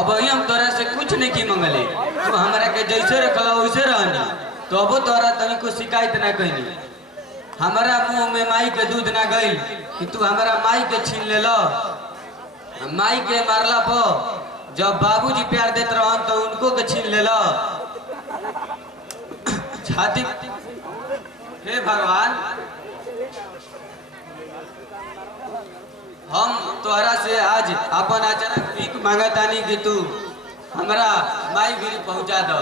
अब हम तोरा से कुछ नहीं की मंगले, तू हमरा के जैसे रखला वैसे रहनी, तो अब तोरा तनी को शिकायत ना कहनी। हमारा मुंह में माई के दूध ना गई कि तू हमारा माई के छीन ले लो। माई के मारला पर जब बाबूजी प्यार देते रहन तो उनको के छीन ले लो। छाती हे भगवान, हम तोहरा से आज अपन अचानक भीख मांगतानी कि तू हमरा माई गिरी पहुंचा दो।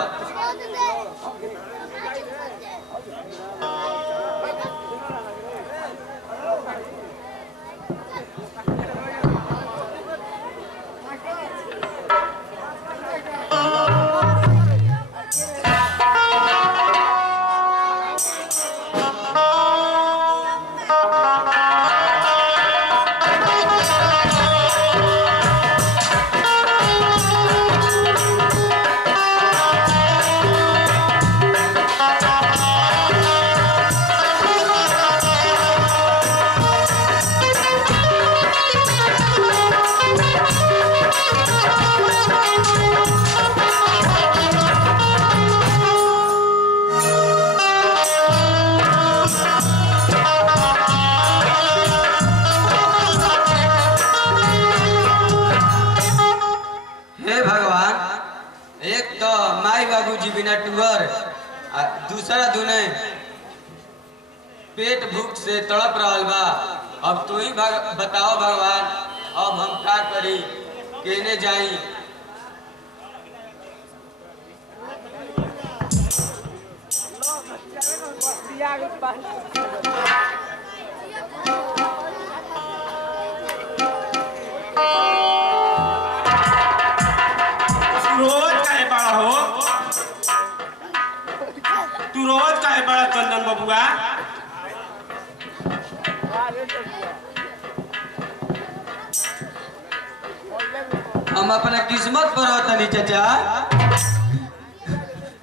बाबूजी बिना टूअर, दूसरा दुने पेट भूख से तड़प रहा बा। अब तू ही बताओ भगवान, अब हम क्या करी, केने जाई। तू रोज काहे बड़ा चंदन बबुआ? हम अपना किस्मत पर होतनी चाचा,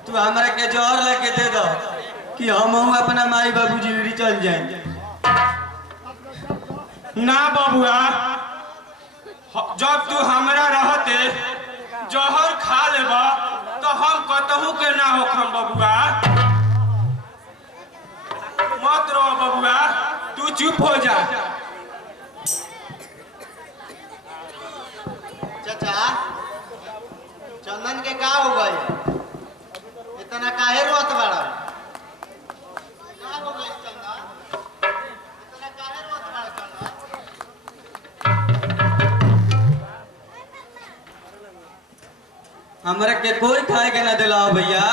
तू हमरा के जोर लेके दे दो कि हम अपना माई बाबूजी उड़ी चल जाए। ना बबुआ, जब तू हमरा रहते जहर खा लेबा तो हम कतहू के ना होखम बबुआ। मत रो बबुआ, तू चुप हो जा। चाचा, चंदन के का हो गई? इतना काहे रोत बड़ा? का हो गई चंदन? इतना काहे रोत बड़ा चंदन? हमरा के कोई खाए के ना दिला भैया।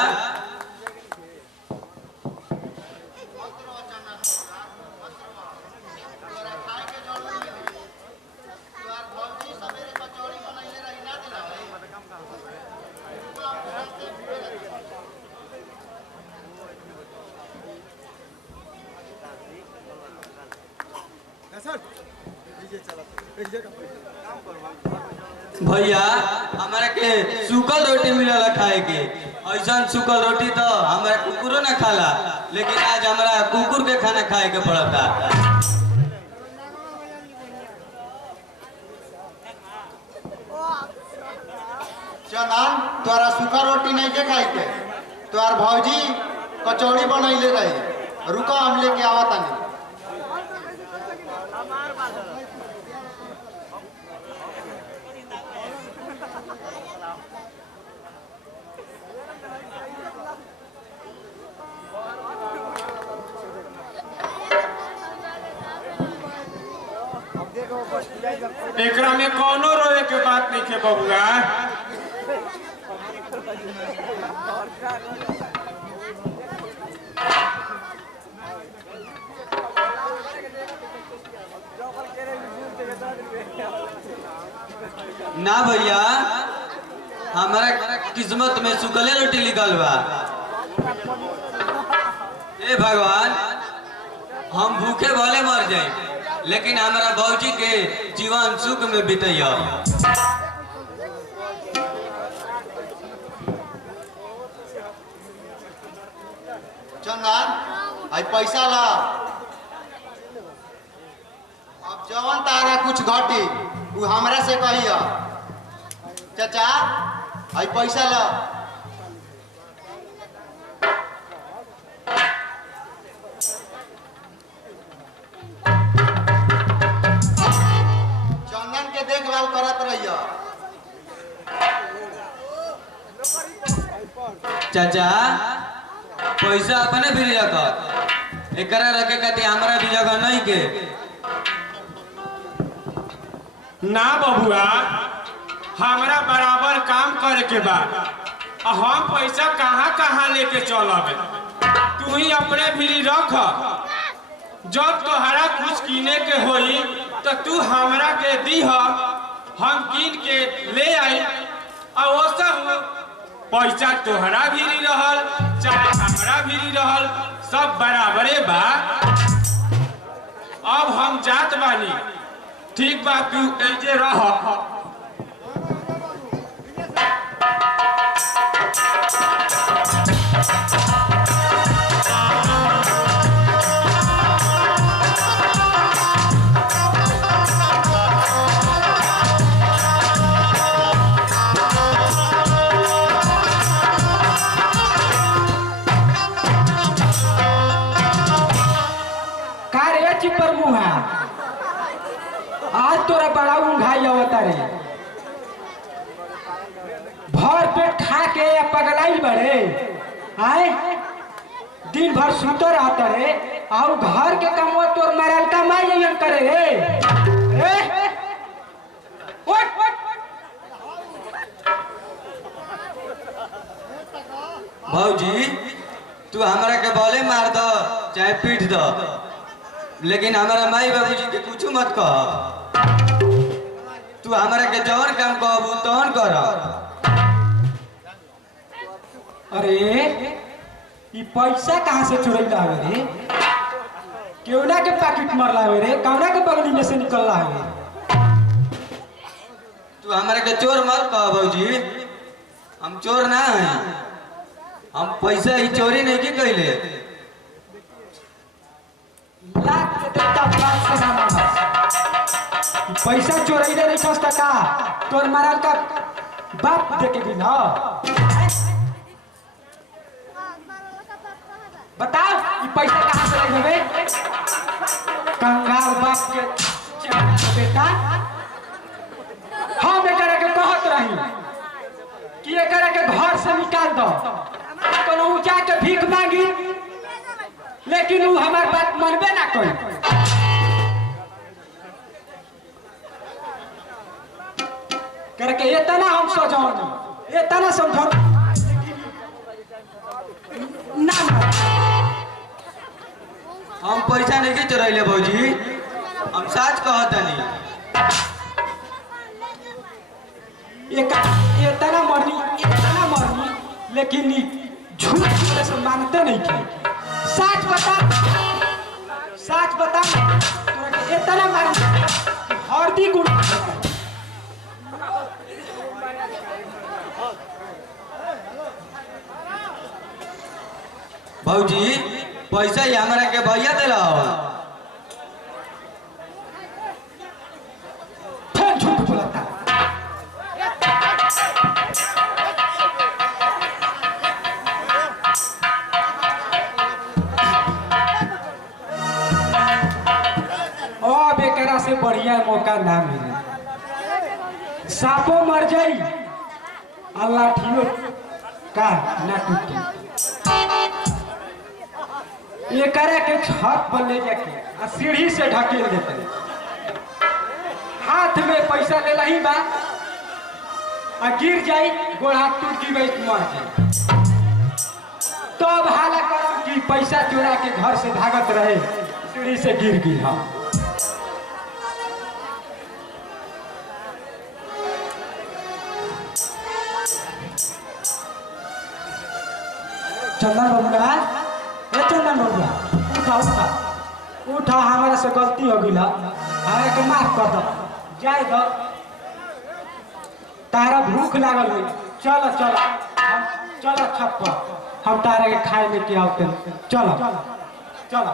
भैया हमारा के सूखल रोटी मिलला खाए के, ऐसा सूखल रोटी तो हमारा कुकुरो ना खाला, लेकिन आज हमारा कुकुर के खाना खाए के पड़ता। चंदन, तोरा सूखा रोटी नहीं के खाई के, तोर भौजी कचौड़ी बनैले रही। रुको, हम लेके आवत नहीं। एकरा में कोनो रोए के बात नहीं के बबुआ। ना भैया, हमारा किस्मत में सूखले रोटी लिखल बा। ए भगवान, हम भूखे भले मर जाए, लेकिन हमारा भौजी के जीवन सुख में बीतैया। चंदन, आई पैसा ला। अब जवन तारा कुछ घटी वो हमरा से कहिया। चाचा आई पैसा लो। चंदन के देखभाल करत रहियो। चाचा पैसा अपने भी रख, एकरा रखे खातिर हमरा भी जगह नहीं के। ना बबुआ, हमरा बराबर काम करे के बा। हम पैसा कहाँ कहाँ लेके चलब, तू ही अपने भी रख। जब तोहरा कुछ किने के होई तो तू हमरा के दीह, हम कीन के ले आई। और वो सब पैसा तोहरा भी रहल चाहे हमरा भी रहल, सब बराबरे बा। अब हम जात बानी, ठीक बा, तू ऐजे रह। चिपर मुहा आज तोरा बड़ा ऊंघाई आवता रे। भर पेट खा के पगलाई बड़े आए, दिन भर सुतो रहता रे। और घर के कमवा तोर मरल कमाई जइयन करे रे। भौजी तू हमरा के बोले मार दो चाहे पीट दो, लेकिन हमारा माई बाबूजी के कुछ मत कह। तू हमारा के जौन काम कहबू तौन कर। अरे ये पैसा कहाँ से चुरैला है रे? केवना के पैकेट मरला है रे? कौना के बगली में से निकलला है? तू हमारा के चोर मत कह भौजी, हम चोर ना है। हम पैसा ही चोरी नहीं की कैले। लाख के देवता बात से ना मानस। पैसा चोरैले नहीं सोचता का तोर मरल का बाप देके भी ना। बताओ ये पैसा कहाँ से लगे बे? कंगाल बाप के बेटा। हम एकरा के कहत रही कि एकरा के घर से निकाल दो, कोनो ऊंचा के भीख मांगी, लेकिन वो हमार बात मनबे ना कोई। करके इतना हम सजाऊं, इतना समझाऊं ना। हम पैसा नहीं की चोरैले भौजी, हम सच कहत नहीं। इतना मरनी, लेकिन झूठ बोले से मानते नहीं थे। सच बता इतना मार हरदी गुण। भौजी पैसा ही हमारा के भैया दिला। फिर झूठ बोलता। अब एकरा से बढ़िया मौका ना मिले। सांपो मर जाई, अल्लाह ठियो का ना टूटी। एकरा के छत पर ले जाके आ सीढ़ी से ढकेल देते। हाथ में पैसा ले लही बा आ गिर जाई, गोड़ हाथ टूट की मर जाए। तो अब हाला करो कि पैसा चोरा के घर से भागत रहे, सीढ़ी से गिर गई। हम चंदन बबुआ, चंदन बबुआ उठा, हमारे से गलती हो गई, हमारे के माफ कर दो। जाए दो, तारा भूख लागल है। चलो चलो छत पर, हम तारा के खाए लेके आते। चलो चलो चलो।